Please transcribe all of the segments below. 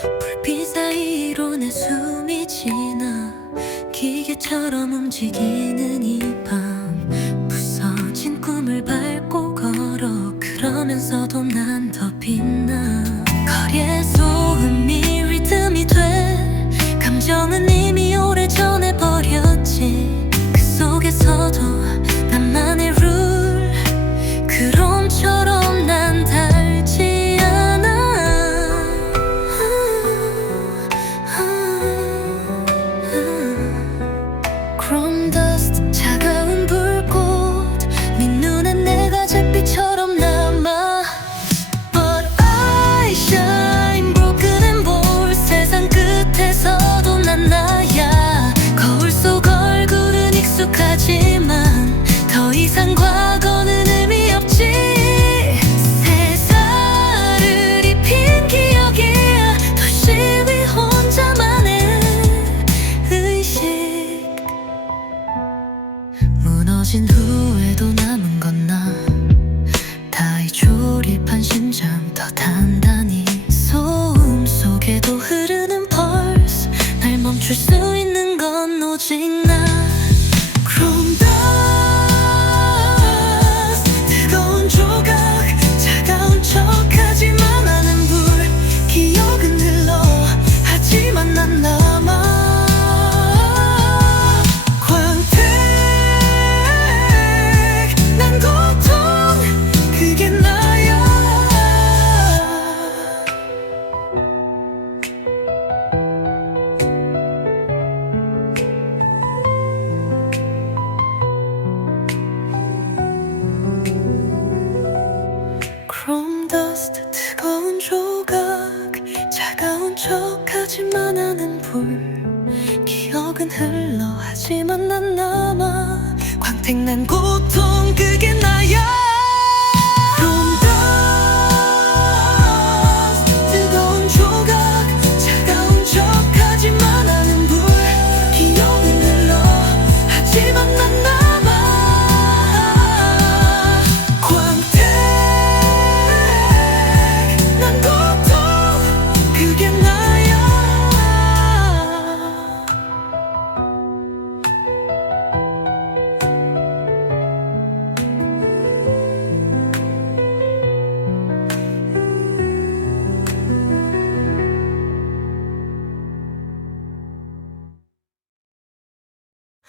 불빛 사이로 내 숨이 지나 기계처럼 움직이는 이 밤. 부서진 꿈을 밟고 걸어 그러면서도 난 더 빛나. 거리의 소음이 리듬이 돼. 감정은 익숙하지만 더 이상 과거는 의미 없지. 세살을 입힌 기억이야. 도시 위 혼자만의 의식. 무너진 후에도 남은 건 나. 다이 조립한 심장 더 단단히. 소음 속에도 흐르는 펄스 날 멈출 수 흘러 하지만 난 남아 광택난 고통 그게 나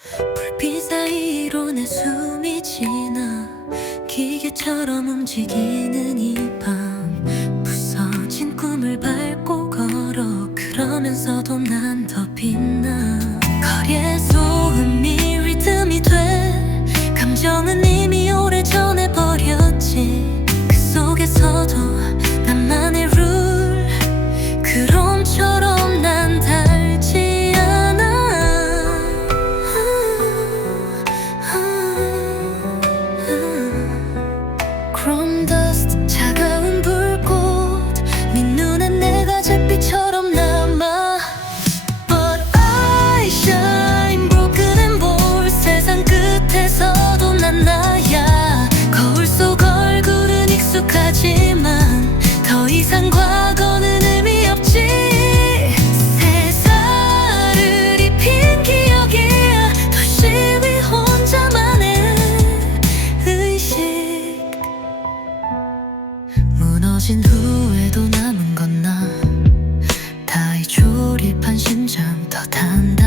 불빛 사이로 내 숨이 지나 기계처럼 움직이는 이 밤. 부서진 꿈을 밟고 걸어 그러면서도 난 더 빛나. 거리의 소음이 리듬이 돼. 감정은 from the 조립한 심장 더 단단